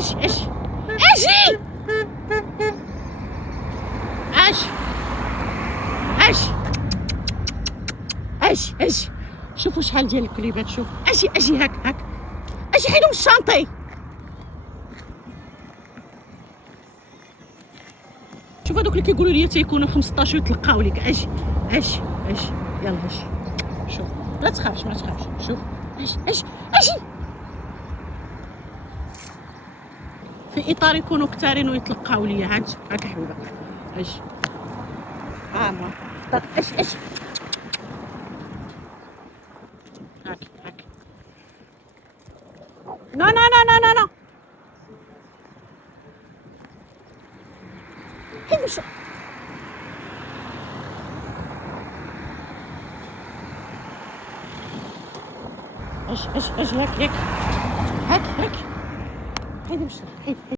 اجي اجي اجي اجي اجي اجي. شوفوا شحال ديال الكليبات. شوف اجي هاك اجي حيدو من الشانطي. شوف هذوك اللي كيقولوا لي تيكونوا 15 ويتلقاو ليك. اجي يلا اجي. شوف لا تخافش ما تخافش. شوف اجي في اطار يكونوا كثارين ويتلقاو ليا. هاك حبيبه اجي. ما اجي هاك. نو كيف مش اجي هاك هيدي مش هيدي